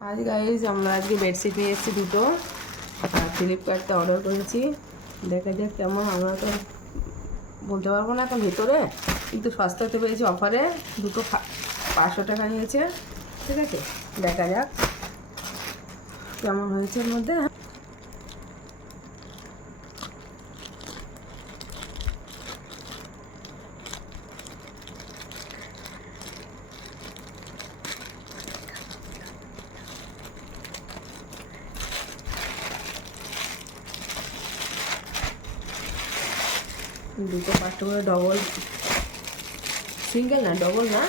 আজ গাইজ আমরা আজকে বেডশিট নিয়ে এসেছি দুটো, আর ফ্লিপকার্টে অর্ডার করেছি। দেখা যাক কেমন। আমরা তো বলতে পারবো না এখন ভেতরে, কিন্তু সস্তাতে পেয়েছি অফারে। দুটো 500 টাকা নিয়েছে। ঠিক আছে, দেখা যাক কেমন হয়েছে এর মধ্যে। দুটো 500 করে, ডবল, সিঙ্গেল না, ডবল না।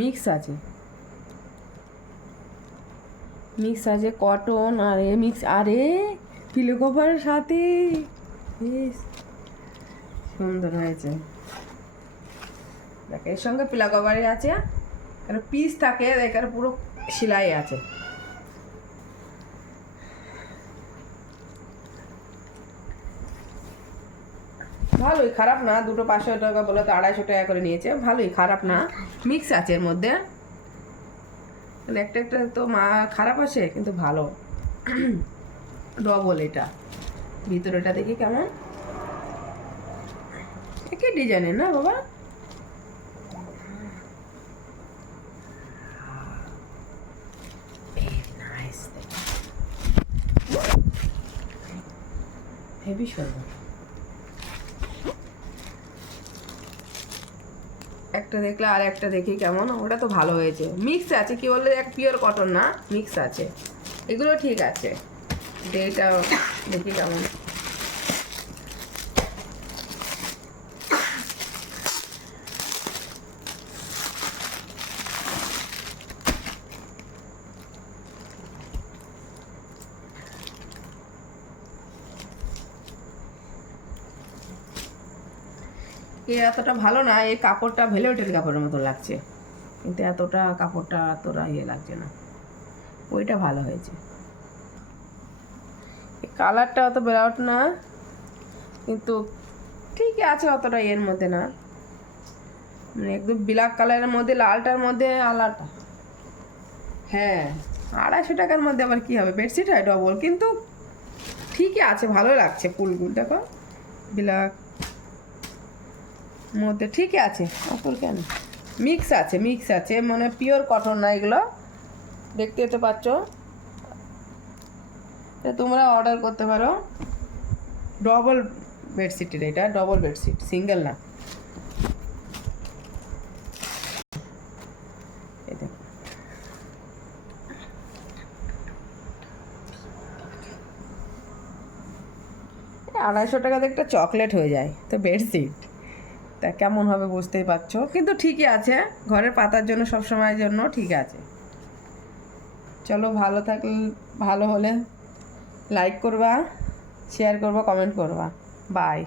মিক্স আছে, মিক্স আছে কটন আর এ মিক্স, আরে পিলো কভারের সাথে। বেশ সুন্দর হয়েছে। দেখ, এর সঙ্গে পিলো কভারই আছে, এখানে পিস থাকে, এখানে পুরো সেলাই আছে। ভালোই, খারাপ না। দুটো 500 টাকা বলে তো 250 টাকা করে নিয়েছে। ভালোই, খারাপ না। মিক্স আছে এর মধ্যে, একটা একটা তো খারাপ আছে, কিন্তু ভালো। ডবল এটা, ভিতরেটা দেখি কেমন। একই ডিজাইনের না বাবা? হেভি সুন্দর। একটা দেখলে আর একটা দেখি কেমন। ওটা তো ভালো হয়েছে। মিক্স আছে, কি বললে, এক পিওর কটন না, মিক্স আছে। এগুলো ঠিক আছে। এটা দেখি কেমন। এতটা ভালো না, এই কাপড়টা ভেলভেটের কাপড়ের মতো লাগছে, কিন্তু এতটা কাপড়টা এতটা লাগছে না। ওইটা ভালো হয়েছে। কালারটা অত ব্রাউট না, কিন্তু ঠিকই আছে, অতটা এর মধ্যে না। মানে একদম ব্ল্যাক কালারের মধ্যে, লালটার মধ্যে আলাদা। হ্যাঁ, 250 টাকার মধ্যে আবার কি হবে? বেডশিট হয় ডবল, কিন্তু ঠিকই আছে, ভালো লাগছে। ফুলগুলো দেখো, ব্ল্যাক মধ্যে ঠিকই আছে। অতর কেন? মিক্স আছে, মিক্স আছে, মানে পিওর কটন না এগুলো, দেখতে তো পাচ্ছ। তোমরা অর্ডার করতে পারো। ডবল বেডশিটের, এটা ডবল বেডশিট, সিঙ্গেল না। এই দেখো, 250 টাকাতে একটা চকলেট হয়ে যায় তো বেডশিট, তা কেমন হবে বুঝতেই পারছো। কিন্তু ঠিকই আছে, ঘরের পাতার জন্য, সব সময়ের জন্য ঠিক আছে। চলো, ভালো থাকলে, ভালো হলে লাইক করবা, শেয়ার করবা, কমেন্ট করবা। বাই।